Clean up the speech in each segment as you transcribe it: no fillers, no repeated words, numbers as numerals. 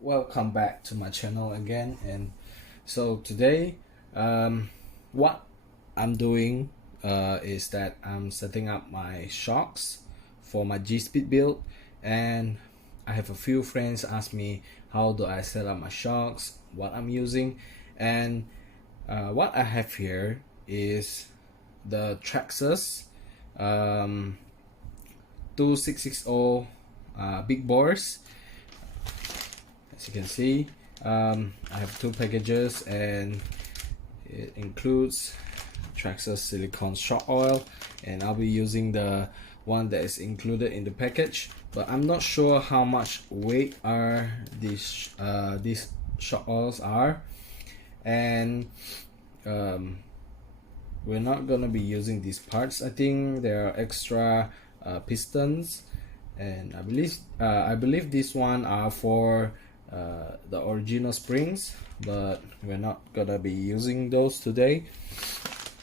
welcome back to my channel again. And so today what I'm doing is that I'm setting up my shocks for my Gspeed build, and I have a few friends ask me how do I set up my shocks, what I'm using. And what I have here is the Traxxas 2660 big bores. As you can see, I have two packages, and it includes Traxxas silicone shock oil, and I'll be using the one that is included in the package, but I'm not sure how much weight are these shock oils are. And we're not gonna be using these parts. I think there are extra pistons, and I believe this one are for the original springs, but we're not gonna be using those today.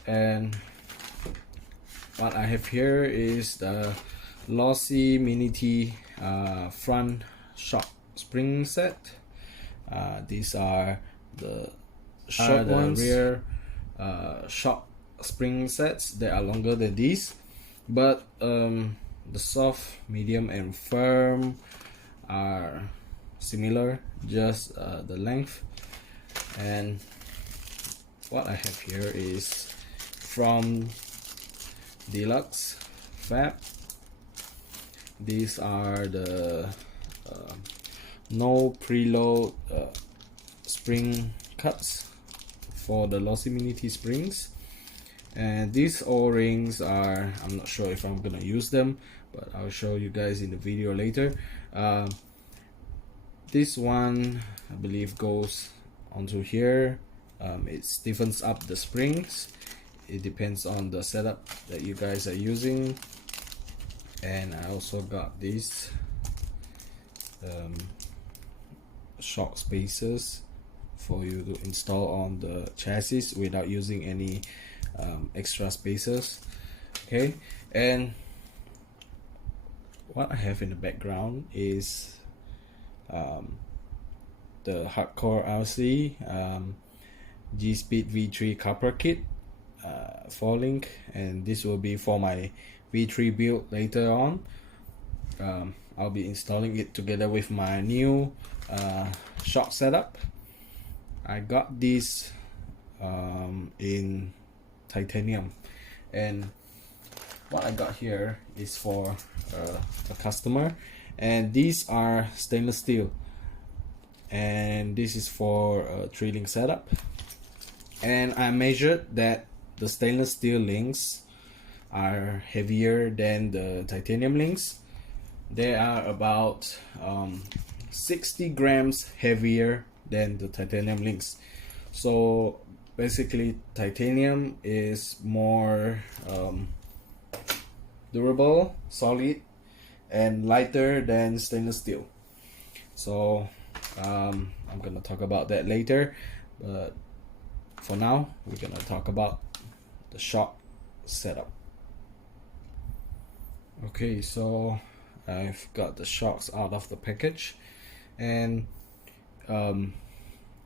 And what I have here is the Lossy Mini T front shock spring set. These are the short ones, rear shock spring sets. They are longer than these, but the soft, medium, and firm are similar, just the length. And what I have here is from Deluxe Fab. These are the no preload spring cuts for the Lossy Mini T springs. And these O-rings are, I'm not sure if I'm gonna use them, but I'll show you guys in the video later. This one I believe goes onto here. It stiffens up the springs. It depends on the setup that you guys are using. And I also got these shock spacers for you to install on the chassis without using any extra spacers. Okay, and what I have in the background is the Hardcore RC Gspeed V3 copper kit, 4-link, and this will be for my V3 build later on. I'll be installing it together with my new shock setup. I got this in titanium, and what I got here is for a customer, and these are stainless steel, and this is for a 3-link setup. And I measured that the stainless steel links are heavier than the titanium links. They are about 60 grams heavier than the titanium links. So basically titanium is more durable, solid, and lighter than stainless steel. So I'm gonna talk about that later, but for now we're gonna talk about the shock setup. Okay, so I've got the shocks out of the package, and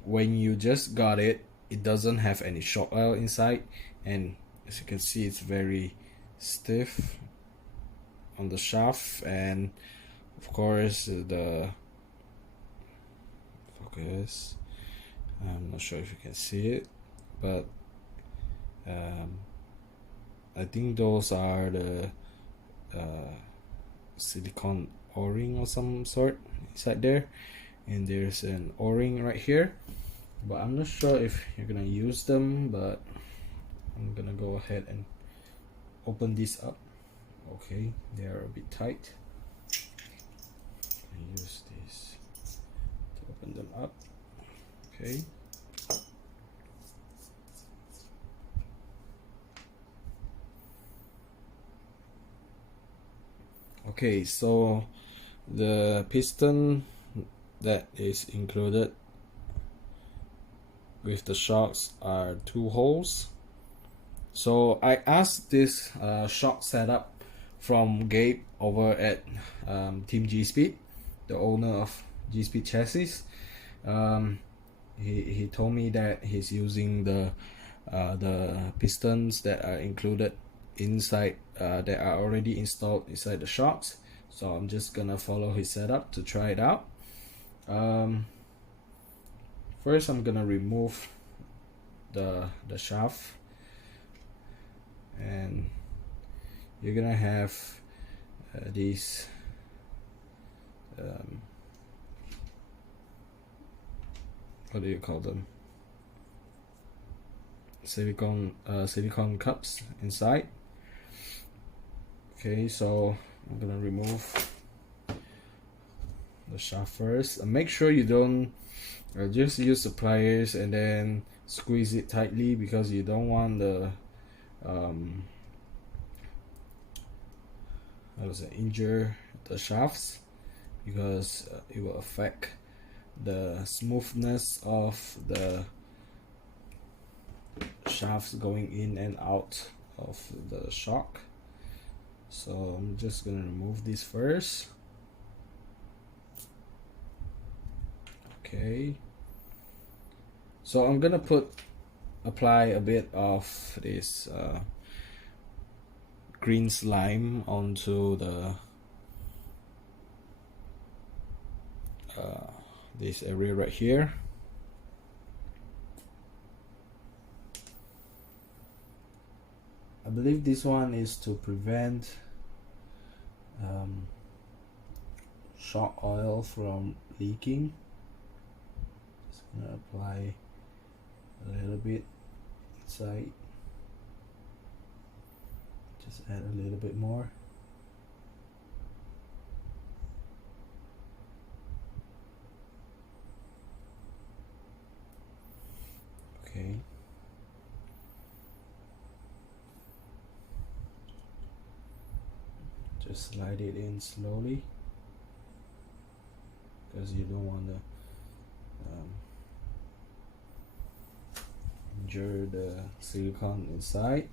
when you just got it, it doesn't have any shock oil inside, and as you can see, it's very stiff on the shaft. And of course the focus, I'm not sure if you can see it, but I think those are the silicone o-ring or some sort inside there, and there's an o-ring right here, but I'm not sure if you're gonna use them. But I'm gonna go ahead and open this up. Okay, they are a bit tight. I use this to open them up. Okay, okay, so the piston that is included with the shocks are 2 holes. So I asked this shock setup from Gabe over at Team Gspeed, the owner of Gspeed chassis. He told me that he's using the pistons that are included inside, that are already installed inside the shocks. So I'm just gonna follow his setup to try it out. First I'm gonna remove the shaft, and you're gonna have these what do you call them, silicone cups inside. Okay, so I'm gonna remove the shaft first, and make sure you don't just use the pliers and then squeeze it tightly, because you don't want the injure the shafts, because it will affect the smoothness of the shafts going in and out of the shock. So I'm just gonna remove this first. Okay, so I'm gonna apply a bit of this green slime onto the this area right here. I believe this one is to prevent shock oil from leaking. Just gonna apply a little bit inside. Just add a little bit more. Okay. Just slide it in slowly, because you don't want to injure the silicone inside.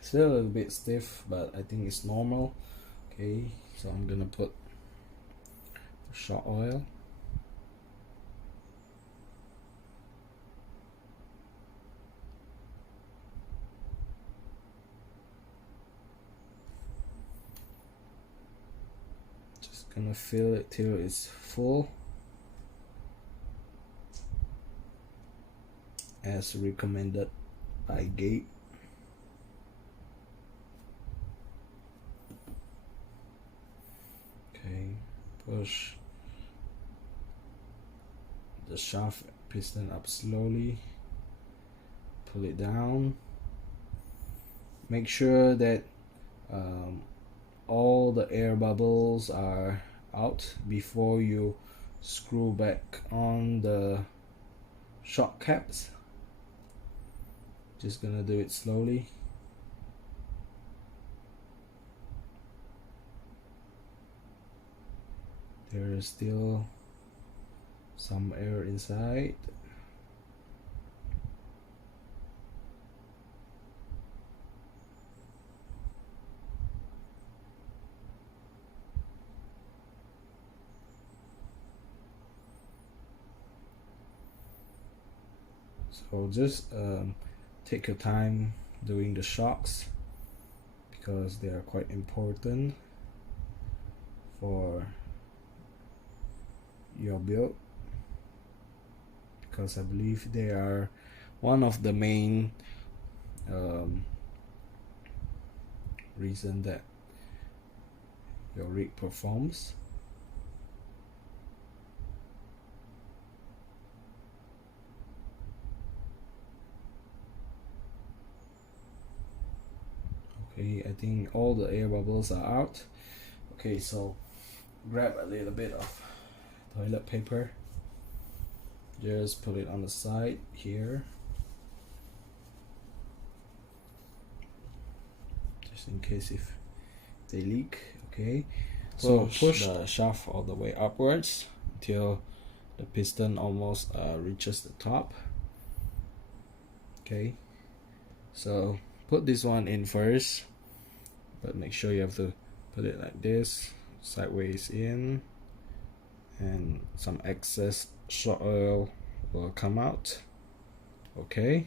Still a little bit stiff, but I think it's normal. Okay, so I'm gonna put the shock oil. Just gonna fill it till it's full, as recommended by Gate. Okay, push the shaft piston up slowly, pull it down, make sure that all the air bubbles are out before you screw back on the shock caps. Just gonna do it slowly. There is still some air inside. So just take your time doing the shocks, because they are quite important for your build, because I believe they are one of the main reason that your rig performs. Okay, I think all the air bubbles are out. Okay, so grab a little bit of toilet paper, just put it on the side here, just in case if they leak. Okay, so push the shaft all the way upwards until the piston almost reaches the top. Okay, so put this one in first, but make sure you have to put it like this, sideways in, and some excess shock oil will come out. Okay,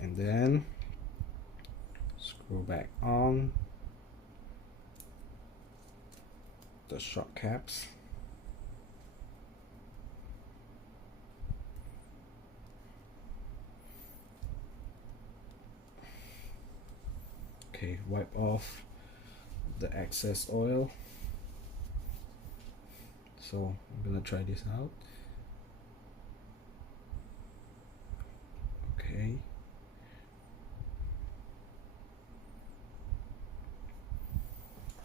and then screw back on the shock caps. Okay, wipe off the excess oil. So I'm gonna try this out. Okay.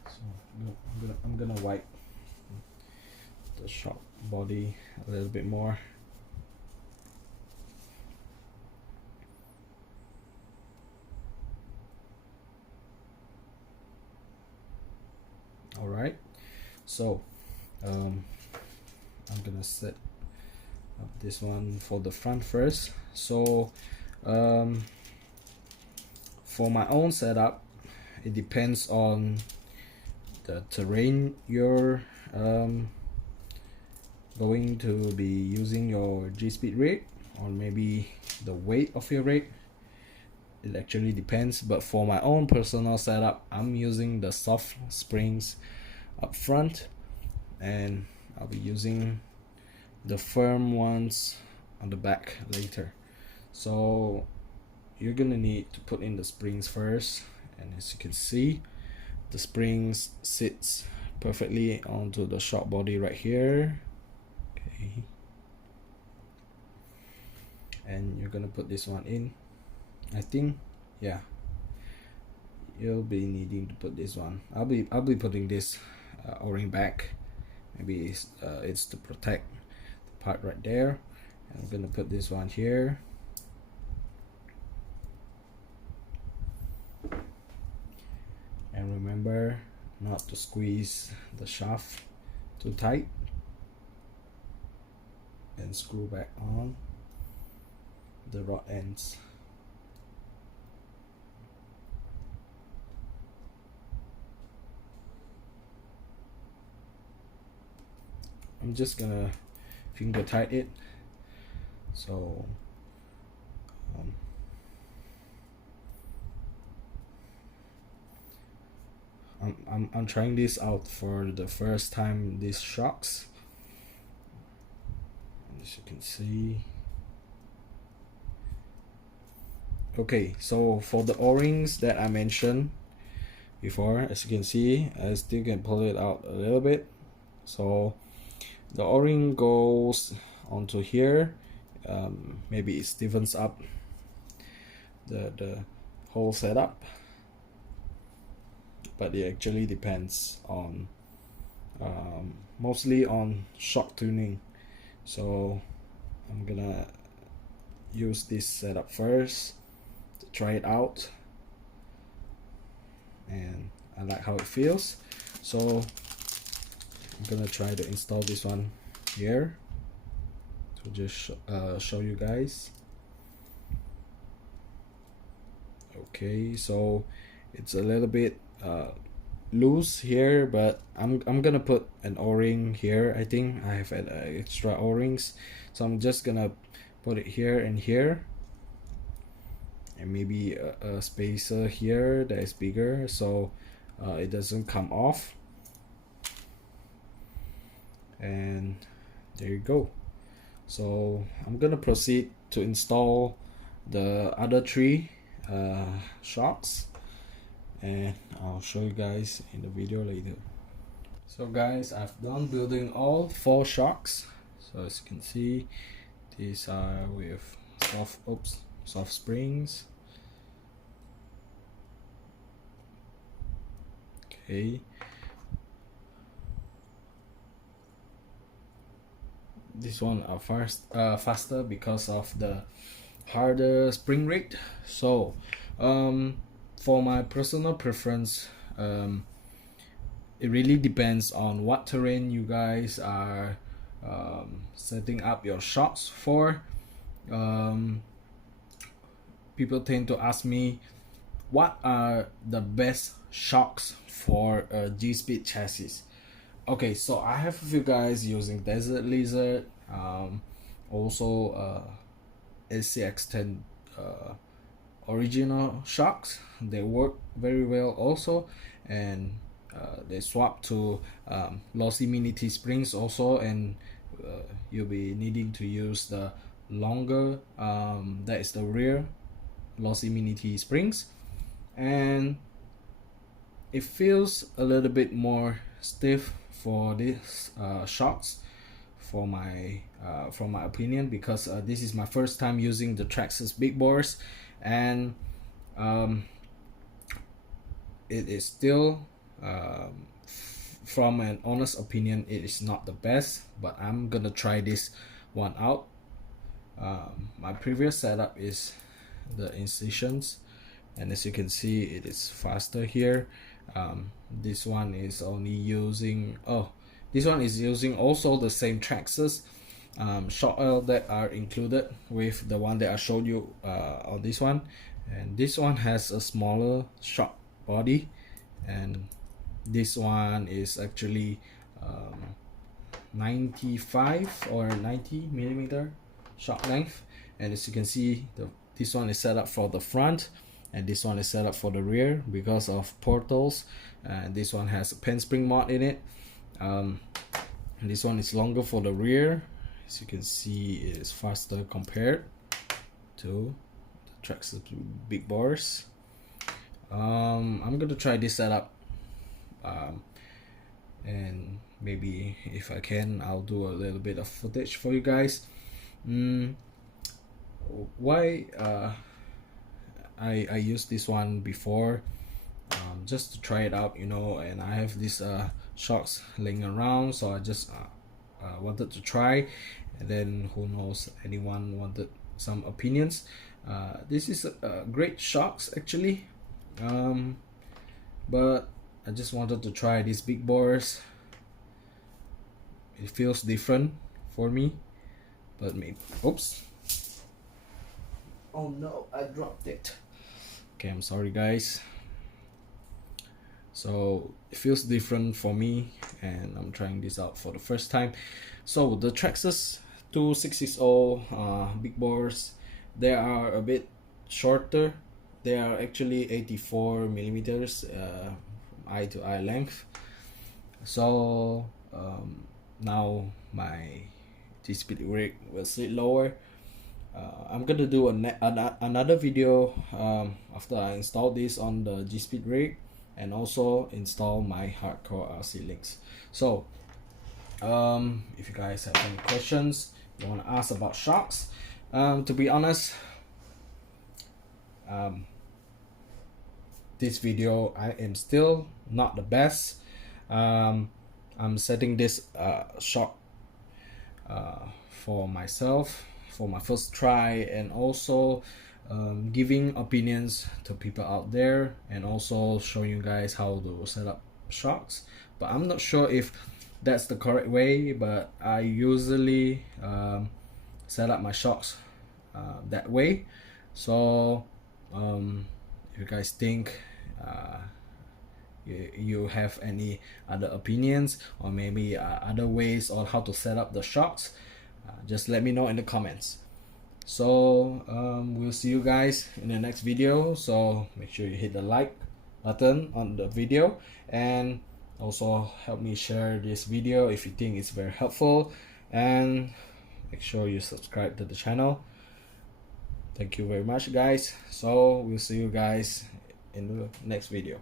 So I'm gonna wipe the shock body a little bit more. All right. So I'm gonna set up this one for the front first. So for my own setup, it depends on the terrain you're going to be using your Gspeed rig, or maybe the weight of your rig. It actually depends, but for my own personal setup, I'm using the soft springs up front, and I'll be using the firm ones on the back later. So you're gonna need to put in the springs first, and as you can see, the springs sits perfectly onto the shock body right here. Okay, and you're gonna put this one in. I think, yeah, you'll be needing to put this one. I'll be putting this O-ring back. Maybe it's to protect the part right there. And I'm gonna put this one here. And remember not to squeeze the shaft too tight. And screw back on the rod ends. I'm just gonna finger tight it. So I'm trying this out for the first time, these shocks. As you can see. Okay, so for the O-rings that I mentioned before, as you can see, I still can pull it out a little bit. So the O-ring goes onto here. Maybe it stiffens up the whole setup, but it actually depends on mostly on shock tuning. So I'm gonna use this setup first to try it out, and I like how it feels. So I'm gonna try to install this one here to just show you guys. Okay, so it's a little bit loose here, but I'm gonna put an O-ring here. I think I have extra O-rings, so I'm just gonna put it here and here, and maybe a spacer here that is bigger, so it doesn't come off. And there you go. So I'm gonna proceed to install the other three shocks, and I'll show you guys in the video later. So guys, I've done building all 4 shocks. So as you can see, these are with soft springs. Okay, this one are faster because of the harder spring rate. So for my personal preference, it really depends on what terrain you guys are setting up your shocks for. People tend to ask me what are the best shocks for a Gspeed chassis. Okay, so I have a few guys using Desert Lizard, also SCX10 original shocks. They work very well also, and they swap to lossy mini T springs also, and you'll be needing to use the longer that is the rear lossy mini T springs, and it feels a little bit more stiff for these shocks for my opinion, because this is my first time using the Traxxas big bores, and it is still from an honest opinion, it is not the best, but I'm gonna try this one out. My previous setup is the incisions, and as you can see, it is faster here. This one is only using this one is using also the same Traxxas shock oil that are included with the one that I showed you on this one, and this one has a smaller shock body, and this one is actually 95 or 90 millimeter shock length, and as you can see, this one is set up for the front and this one is set up for the rear because of portals, and this one has a pen spring mod in it. And this one is longer for the rear. As you can see, it is faster compared to the Traxxas big bores. I'm gonna try this setup, and maybe if I can, I'll do a little bit of footage for you guys. Why I used this one before, just to try it out, you know, and I have these shocks laying around, so I just wanted to try, and then who knows, anyone wanted some opinions. This is great shocks actually, but I just wanted to try these big bores. It feels different for me, but maybe, oops, oh no, I dropped it. Okay, I'm sorry guys. So it feels different for me, and I'm trying this out for the first time. So the Traxxas 2660 big bores, they are a bit shorter. They are actually 84 millimeters eye to eye length. So now my Gspeed rig will sit lower. I'm gonna do another video after I install this on the Gspeed rig, and also install my hardcore RC links. So if you guys have any questions you want to ask about shocks, to be honest, this video I am still not the best. I'm setting this shock for myself for my first try, and also giving opinions to people out there, and also showing you guys how to set up shocks. But I'm not sure if that's the correct way, but I usually set up my shocks that way. So if you guys think you have any other opinions, or maybe other ways on how to set up the shocks, just let me know in the comments. So we'll see you guys in the next video, so make sure you hit the like button on the video, and also help me share this video if you think it's very helpful, and make sure you subscribe to the channel. Thank you very much guys. So we'll see you guys in the next video.